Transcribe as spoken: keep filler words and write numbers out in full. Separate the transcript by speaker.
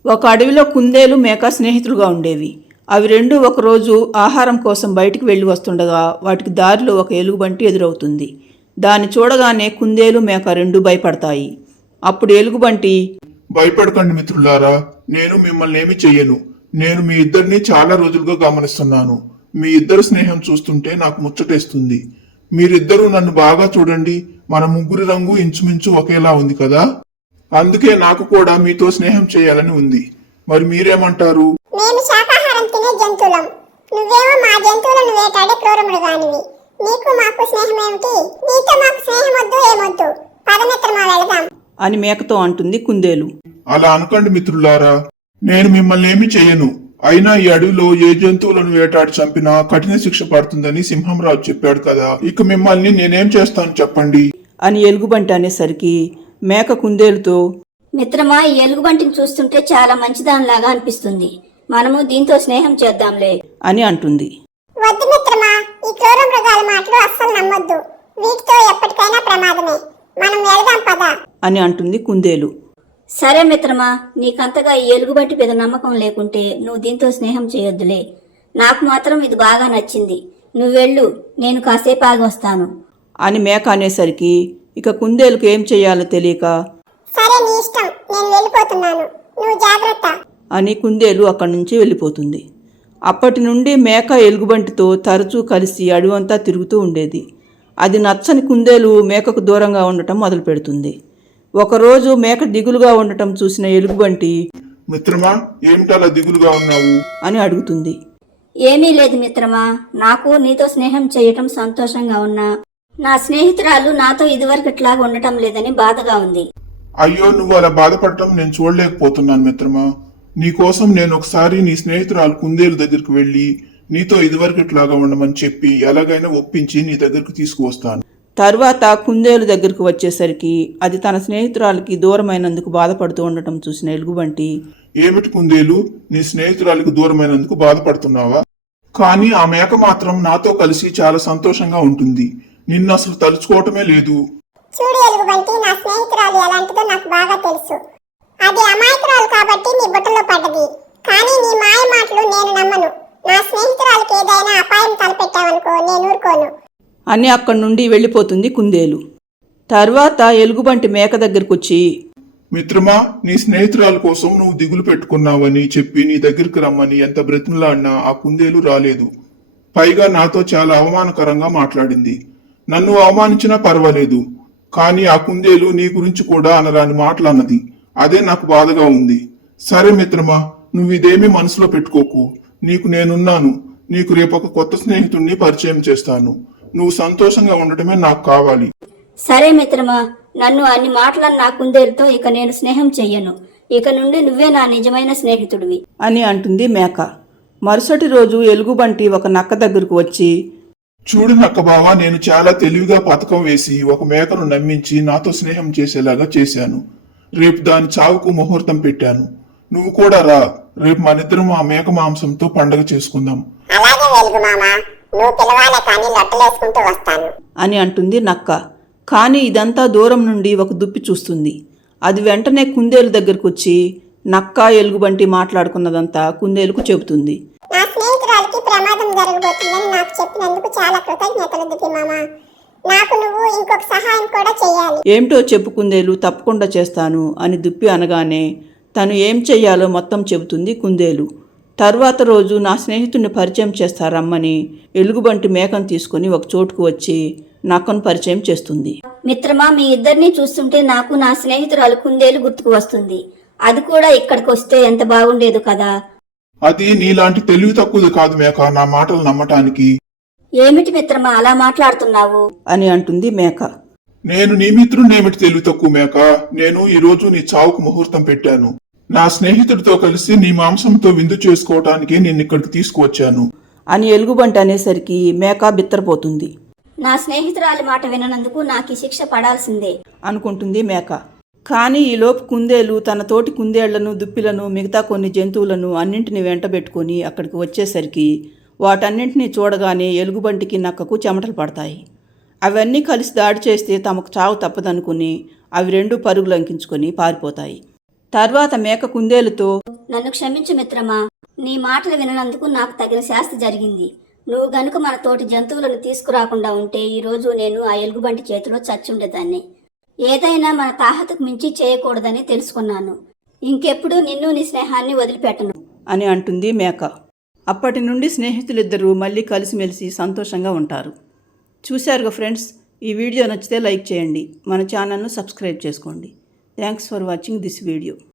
Speaker 1: ఒక అడవిలో కుందేలు మేక స్నేహితులుగా ఉండేవి. అవి రెండు ఒకరోజు ఆహారం కోసం బయటికి వెళ్ళి వస్తుండగా వాటికి దారిలో ఒక ఎలుగుబంటి ఎదురవుతుంది. దాన్ని చూడగానే కుందేలు మేక రెండు భయపడతాయి. అప్పుడు ఎలుగుబంటి,
Speaker 2: భయపడకండి మిత్రులారా, నేను మిమ్మల్ని ఏమి చెయ్యను. నేను మీ ఇద్దరిని చాలా రోజులుగా గమనిస్తున్నాను. మీ ఇద్దరు స్నేహం చూస్తుంటే నాకు ముచ్చటేస్తుంది. మీరిద్దరూ నన్ను బాగా చూడండి. మన ముగ్గురి రంగు ఇంచుమించు ఒకేలా ఉంది కదా. అందుకే నాకు కూడా మీతో స్నేహం చేయాలని ఉంది. మరి మీరేమంటారు?
Speaker 3: మేము శాకాహారం తినే జంతువులం. నువ్వేమో మా జంతువులను వేటాడే క్రూర మృగానివి. నీకు మాకు స్నేహం ఏమిటి? నీతో మాకు స్నేహం వద్దు, ఏమొద్దు. పదమిత్రమా వెళదాం
Speaker 1: అని మేకతో అంటుంది కుందేలు.
Speaker 2: అలా అనకండి మిత్రులారా, నేను మిమ్మల్ని ఏమి చెయ్యను. అయినా ఈ అడవిలో ఏ జంతువులను వేటాడి చంపినా కఠిన శిక్ష పడుతుందని సింహంరాజు చెప్పాడు కదా. ఇక మిమ్మల్ని నేనేం చేస్తాను చెప్పండి
Speaker 1: అని ఎలుగుబంటి అనేసరికి మేక కుందేలుతో,
Speaker 4: మిత్రమా, ఈ ఎలుగుబంటిని చూస్తుంటే చాలా మంచిదానిలాగా అనిపిస్తుంది. మనము దీంతో స్నేహం చేద్దాంలే
Speaker 1: అని అంటుంది.
Speaker 3: వద్దు మిత్రమా, ఈ క్రూర మృగాల మాటలు అస్సలు నమ్మొద్దు. వీటితో ఎప్పటికైనా ప్రమాదమే. మనం వెళదాం పద
Speaker 1: అని అంటుంది కుందేలు.
Speaker 4: సరే మిత్రమా, నీకంతగా ఈ ఎలుగుబంటి మీద నమ్మకం లేకుంటే నువ్వు దీంతో స్నేహం చేయొద్దులే. నాకు మాత్రం ఇది బాగా నచ్చింది. నువ్వెళ్ళు, నేను కాసేపు ఆగి వస్తాను
Speaker 1: అని మేక అనేసరికి ఇక కుందేలుకు ఏం చెయ్యాలో తెలియక,
Speaker 3: సరే నీ ఇష్టం, నేను వెళ్ళిపోతున్నాను, నువ్వు జాగ్రత్త
Speaker 1: అని కుందేలు అక్కడి నుంచి వెళ్ళిపోతుంది. అప్పటి నుండి మేక ఎలుగుబంటితో తరచూ కలిసి అడవంతా తిరుగుతూ ఉండేది. అది నచ్చని కుందేలు మేకకు దూరంగా ఉండటం మొదలు పెడుతుంది. ఒకరోజు మేక దిగులుగా ఉండటం చూసిన ఎలుగుబంటి,
Speaker 2: మిత్రమా, ఏమిటలా దిగులుగా ఉన్నావు
Speaker 1: అని అడుగుతుంది.
Speaker 4: ఏమీ లేదు మిత్రమా, నాకు నీతో స్నేహం చేయటం సంతోషంగా ఉన్నా నా స్నేహితురాలు నాతో ఇదివరకట్లాగా ఉండటం లేదని బాధగా ఉంది.
Speaker 2: అయ్యో, నువ్వు అలా బాధపడటం నేను చూడలేకపోతున్నాను మిత్రమా. నీకోసం నేను ఒకసారి నీ స్నేహితురాలు కుందేలు దగ్గరికి వెళ్లి నీతో ఇదివరకట్లాగా ఉండమని చెప్పి ఎలాగైనా ఒప్పించి నీ దగ్గరకు తీసుకువస్తాను.
Speaker 1: తర్వాత కుందేలు దగ్గరకు వచ్చేసరికి అది తన స్నేహితురాలకి దూరమైనందుకు బాధపడుతూ ఉండటం చూసిన ఎలుగుబంటి,
Speaker 2: ఏమిటి కుందేలు, నీ స్నేహితురాలికి దూరమైనందుకు బాధపడుతున్నావా? కానీ ఆ మేక మాత్రం నాతో కలిసి చాలా సంతోషంగా ఉంటుంది. నిన్ను అసలు తలుచుకోవటమే లేదు.
Speaker 3: చూడు ఎలుగుబంటి, నా స్నేహితురాలు ఎలాంటిదో నాకు బాగా తెలుసు. అది అమాయకురాలు కాబట్టి నీ బుట్టలో పడ్డది. కానీ నీ మాయ మాటలు నేను నమ్మను. నా స్నేహితురాలకి ఏదైనా అపాయం తలపెట్టావనుకో, నేను ఊరుకోను
Speaker 1: అని అక్కడి నుండి వెళ్ళిపోతుంది కుందేలు. తర్వాత ఎలుగుబంటి మేక దగ్గరకు వచ్చి,
Speaker 2: మిత్రమా, నీ స్నేహితురాల కోసం నువ్వు దిగులు పెట్టుకున్నావని చెప్పి నీ దగ్గరికి రమ్మని ఎంత బ్రతిమలాడినా ఆ కుందేలు రాలేదు. పైగా నాతో చాలా అవమానకరంగా మాట్లాడింది. నన్ను అవమానించినా పర్వాలేదు, కానీ ఆ కుందేలు నీ గురించి కూడా అనరాని మాటలు అన్నది. అదే నాకు బాధగా ఉంది. సరే మిత్రమా, నువ్వు ఇదేమీ మనసులో పెట్టుకోకు. నీకు నేనున్నాను. నీకు రేపు ఒక కొత్త స్నేహితుడిని పరిచయం చేస్తాను. నువ్వు సంతోషంగా ఉండటమే నాకు కావాలి.
Speaker 4: సరే మిత్రమా, నన్ను అన్ని మాటలను నా కుందేలుతో ఇక నేను స్నేహం చెయ్యను. ఇక నుండి నువ్వే నా నిజమైన స్నేహితుడివి
Speaker 1: అని అంటుంది మేక. మరుసటి రోజు ఎలుగుబంటి ఒక నక్క దగ్గరకు వచ్చి,
Speaker 2: చూడు నక్క బావా, నేను చాలా తెలివిగా పథకం వేసి ఒక మేకను నమ్మించి నాతో స్నేహం చేసేలాగా చేశాను. రేపు దాని చావుకు ముహూర్తం పెట్టాను. నువ్వు కూడా రా. రేపు మనిద్దరం ఆ మేక మాంసంతో పండగ చేసుకుందాం.
Speaker 3: అలాగే వెలుగు మామ, నువ్వు పిలవాలే కానీ లొట్టలేసుకుంటూ వస్తాను
Speaker 1: అని అంటుంది నక్క. కానీ ఇదంతా దూరం నుండి ఒక దుప్పి చూస్తుంది. అది వెంటనే కుందేలు దగ్గరకు వచ్చి నక్క ఎలుగుబంటి మాట్లాడుకున్నదంతా కుందేలుకు చెబుతుంది.
Speaker 3: నా స్నేహితురాలకి ప్రమాదం జరగబోతుందని నాకు చెప్పినందుకు చాలా కృతజ్ఞతలు దుప్పి మామ. నాకు నువ్వు ఇంకొక సహాయం కూడా చెయ్యాలి.
Speaker 1: ఏమిటో చెప్పు కుందేలు, తప్పకుండా చేస్తాను అని దుప్పి అనగానే తను ఏం చెయ్యాలో మొత్తం చెబుతుంది కుందేలు. తర్వాత రోజు నా స్నేహితుడిని పరిచయం చేస్తారమ్మని ఎలుగుబంటి మేకను తీసుకుని ఒక చోటుకు వచ్చి నక్కను పరిచయం చేస్తుంది.
Speaker 4: మిత్రమా, మీ ఇద్దరిని చూస్తుంటే నాకు నా స్నేహితురాలు కుందేలు గుర్తుకు వస్తుంది. అది కూడా ఇక్కడికి వస్తే ఎంత బాగుండేది కదా.
Speaker 2: అది నీలాంటి తెలివి తక్కువది కాదు మేక, నా మాటలు నమ్మటానికి.
Speaker 4: ఏమిటి మిత్రమా అలా మాట్లాడుతున్నావు
Speaker 1: అని అంటుంది మేక.
Speaker 2: నేను నీ మిత్రుడినేమిటి తెలివి తక్కువ మేక. నేను ఈ రోజు నీ చావుకు ముహూర్తం పెట్టాను. నా స్నేహితుడితో కలిసి నీ మాంసంతో విందు చేసుకోవటానికి నేను ఇక్కడికి తీసుకువచ్చాను
Speaker 1: అని ఎలుగుబంటి అనేసరికి మేక బిత్తరపోతుంది.
Speaker 4: నా స్నేహితురాలి మాట వినందుకు నాకు ఈ శిక్ష పడాల్సిందే
Speaker 1: అనుకుంటుంది మేక. కానీ ఈలోపు కుందేలు తన తోటి కుందేళ్లను, దుప్పిలను, మిగతా కొన్ని జంతువులను అన్నింటినీ వెంటబెట్టుకుని అక్కడికి వచ్చేసరికి వాటన్నింటినీ చూడగానే ఎలుగుబంటికి నక్కకు చెమటలు పడతాయి. అవన్నీ కలిసి దాడి చేస్తే తమకు చావు తప్పదనుకుని అవి రెండు పరుగులంకించుకొని పారిపోతాయి. తర్వాత మేక కుందేలుతో,
Speaker 4: నన్ను క్షమించు మిత్రమా. నీ మాటలు విననందుకు నాకు తగిన శాస్తి జరిగింది. నువ్వు గనుక మన తోటి జంతువులను తీసుకురాకుండా ఉంటే ఈరోజు నేను ఆ ఎలుగుబంటి చేతిలో చచ్చుండేదాన్ని. ఏదైనా మన తాహతకు మించి చేయకూడదని తెలుసుకున్నాను. ఇంకెప్పుడు నిన్ను నీ స్నేహాన్ని వదిలిపెట్టను
Speaker 1: అని అంటుంది మేక. అప్పటి నుండి స్నేహితులిద్దరూ మళ్ళీ కలిసిమెలిసి సంతోషంగా ఉంటారు. చూశారుగా ఫ్రెండ్స్, ఈ వీడియో నచ్చితే లైక్ చేయండి, మన ఛానల్ను సబ్స్క్రైబ్ చేసుకోండి. Thanks for watching this video.